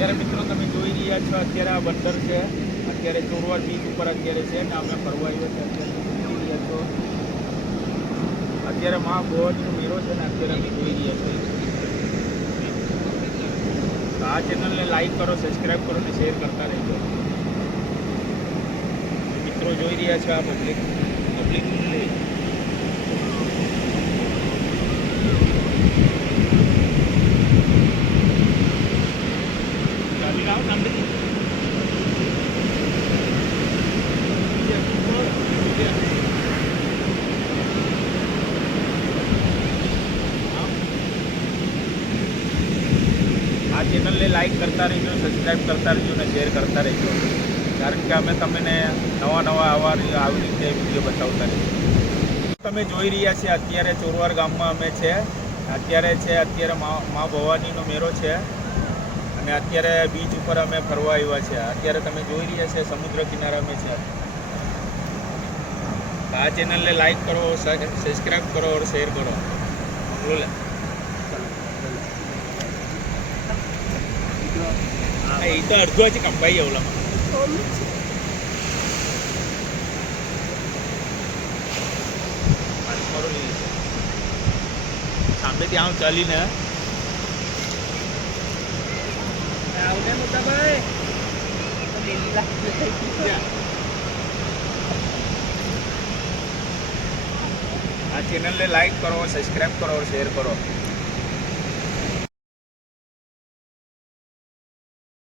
અત્યારે મિત્રો તમે જોઈ રહ્યા છો, અત્યારે આ બંદર છે, અત્યારે ચોરવાડ બીચ ઉપર અત્યારે છે ને અમે ફરવા આવ્યો છે. અત્યારે જોઈ રહ્યા છો, અત્યારે મા ભવાનીનો મેળો છે ને અત્યારે અમે જોઈ રહ્યા છીએ. તો આ ચેનલને લાઈક કરો, સબસ્ક્રાઈબ કરો અને શેર કરતા રહેજો. મિત્રો જોઈ રહ્યા છો આ પબ્લિક આ ચેનલને લાઈક કરતા રહેજો, સબસ્ક્રાઈબ કરતા રહેજો અને શેર કરતા રહેજો, કારણ કે અમે તમને નવા આવી રીતે વિડીયો બતાવતા રહીશું. તમે જોઈ રહ્યા છીએ અત્યારે ચોરવાડ ગામમાં અમે છે. અત્યારે મા ભવાનીનો મેળો છે અને અત્યારે બીચ ઉપર અમે ફરવા આવ્યા છે. અત્યારે તમે જોઈ રહ્યા છે સમુદ્ર કિનારા અમે છે. આ ચેનલને લાઈક કરો, સબસ્ક્રાઈબ કરો और શેર કરો. બોલે એ તો અડધો જ કંપાઈ ઓલામાં. સાંભળે ત્યાં ચાલીને આ ચેનલને લાઈક કરો, સબસ્ક્રાઈબ કરો और શેર કરો.